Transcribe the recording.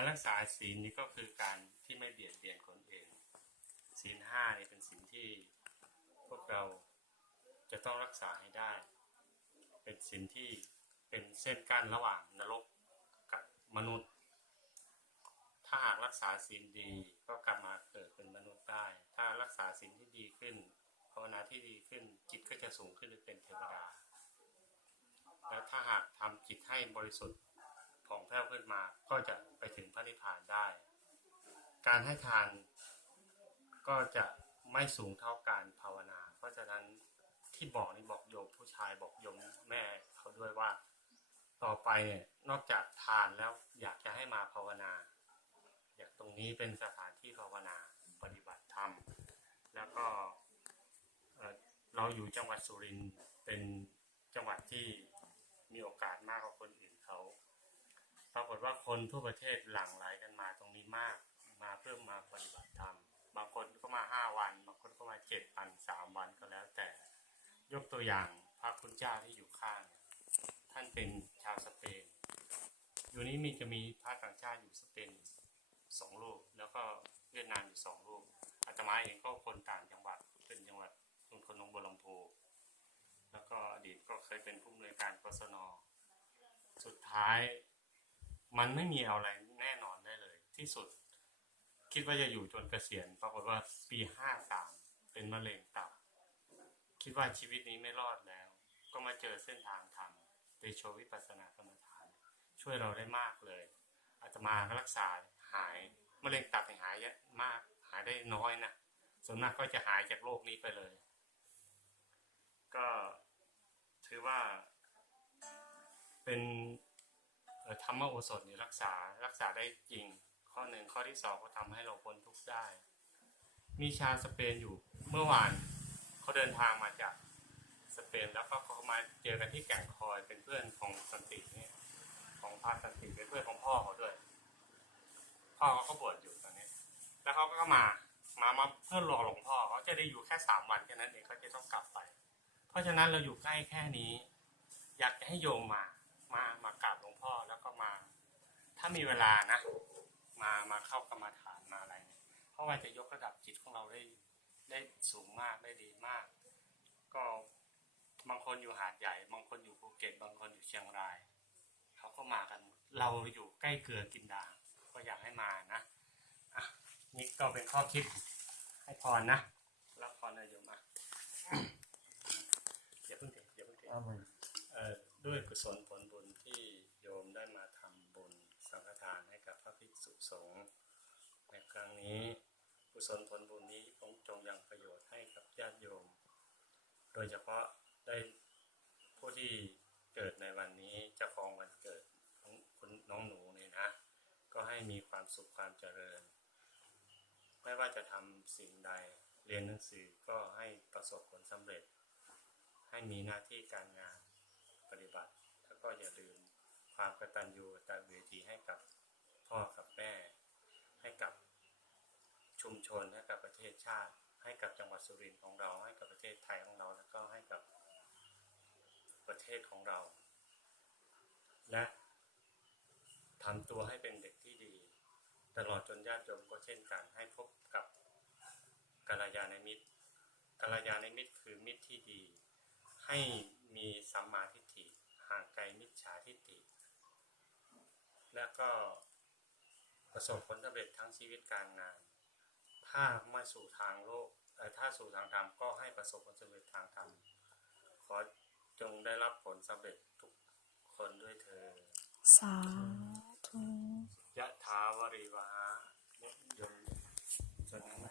การรักษาศีลนี่ก็คือการที่ไม่เบียดเบียนคนอื่นศีลห้านี่เป็นศีลที่พวกเราจะต้องรักษาให้ได้ เป็นศีลที่เป็นเส้นกั้นระหว่างนรกกับมนุษย์ ถ้าหากรักษาศีลดีก็กลับมาเกิดเป็นมนุษย์ได้ ถ้ารักษาศีลที่ดีขึ้นภาวนาที่ดีขึ้นจิตก็จะสูงขึ้นเป็นเทวดา แล้วถ้าหากทำจิตให้บริสุทธิ์ ผ่องแผ้วขึ้นมาก็จะไปถึงพระนิพพานได้ การให้ทานก็จะไม่สูงเท่าการภาวนา เพราะฉะนั้นที่บอกนี่บอกโยมผู้ชายบอกโยมแม่เขาด้วยว่า ต่อไปเนี่ยนอกจากทานแล้วอยากจะให้มาภาวนา อยากตรงนี้เป็นสถานที่ภาวนาปฏิบัติธรรม แล้วก็เอ่อเราอยู่จังหวัดสุรินทร์เป็นจังหวัดที่มีโอกาสมากกว่าคนอื่นเขา ป รากฏว่าคนทั่วประเทศหลั่งไหลกันมาตรงนี้มาก มาเพื่อมาปฏิบัติธรรม บางคนก็มาห้าวัน บางคนก็มาเจ็ดวันสามวันก็แล้วแต่ ยกตัวอย่างพระคุณเจ้าที่อยู่ข้าง ท่านเป็นชาวสเปน อยู่นี้มีจะมีพระต่างชาติอยู่สเปนสองรูปแล้วก็เวียดนามอยู่สองรูปอาตมาเองก็คนต่างจังหวัดเป็นจังหวัดเป็นคนนงบัวลำพูแล้วก็อดีตก็เคยเป็นผู้อำนวยการกศนสุดท้าย มันไม่มีอะไรแน่นอนได้เลย ที่สุด คิดว่าจะอยู่จนเกษียณปรากฏว่าปีห้าสามเป็นมะเร็งตับ คิดว่าชีวิตนี้ไม่รอดแล้ว ก็มาเจอเส้นทางธรรมเดโชวิปัสสนากรรมฐาน ช่วยเราได้มากเลยอาตมารักษาหายมะเร็งตับหายเยอะมากหายได้น้อยนะส่วนมากก็จะหายจากโรคนี้ไปเลย ก็ถือว่าเป็น ธรรมโอสถนี่รักษารักษาได้จริง ข้อหนึ่งข้อที่สองก็ทำให้เราพ้นทุกข์ได้ มีชาวสเปนอยู่เมื่อวานเขาเดินทางมาจากสเปนแล้วก็เขามาเจอกันที่แก่งคอยเป็นเพื่อนของสันติเนี่ยของพระสันติเป็นเพื่อนของพ่อเขาด้วย พ่อเขาก็บวชอยู่ตอนนี้ แล้วเขาก็มามามาเพื่อรอหลวงพ่อเขาจะได้อยู่แค่สามวันแค่นั้นเองเขาจะต้องกลับไป เพราะฉะนั้นเราอยู่ใกล้แค่นี้ อยากจะให้โยมมา มามากราบหลวงพ่อแล้วก็มา ถ้ามีเวลานะ มามาเข้ากรรมาฐานมาอะไรเนี่ยเพราะว่าจะยกระดับจิตของเราได้ได้สูงมากได้ดีมาก ก็บางคนอยู่หาดใหญ่ บางคนอยู่ภูเก็ต บางคนอยู่เชียงรายเขาก็มากันหมดเราอยู่ใกล้เกลือกินด่างก็อยากให้มานะอะนี่ก็เป็นข้อคิดให้พรนะรับพรนะโยมอะอย่าเพิ่งเถอะอย่าเพิ่งเถอะอาเมนเอ่อด้วยกุศลผลบุญที่โยมได้มาทำบุญสังฆทานให้กับพระภิกษุ สงฆ์ในครั้งนี้กุศลผลบุญนี้องค์จงยังประโยชน์ให้กับญาติโยม โดยเฉพาะได้ผู้ที่เกิดในวันนี้เจ้าของวันเกิดของคุณน้องหนูเนี่ยนะ ก็ให้มีความสุขความเจริญ ไม่ว่าจะทำสิ่งใดเรียนหนังสือก็ให้ประสบผลสำเร็จ ให้มีหน้าที่การงานปฏิบัติ แล้วก็อย่าลืมความกตัญญูกตเวทีให้กับ พ่อกับแม่ ให้กับชุมชนให้กับประเทศชาติ ให้กับจังหวัดสุรินทร์ของเรา ให้กับประเทศไทยของเราแล้วก็ให้กับประเทศของเรา และทำตัวให้เป็นเด็กที่ดี ตลอดจนญาติโยมก็เช่นกันให้พบกับกัลยาณมิตรกัลยาณมิตรคือมิตรที่ดี ให้มีสัมมาทิฏฐิห่างไกลมิจฉาทิฏฐิและก็ ประสบผลสำเร็จทั้งชีวิตการงาน ถ้ามาสู่ทางโลกถ้าสู่ทางธรรมก็ให้ประสบผลสำเร็จทางธรรมขอจงได้รับผลสำเร็จทุกคนด้วยเธอ สาธุยะถาวริวะยมสนัง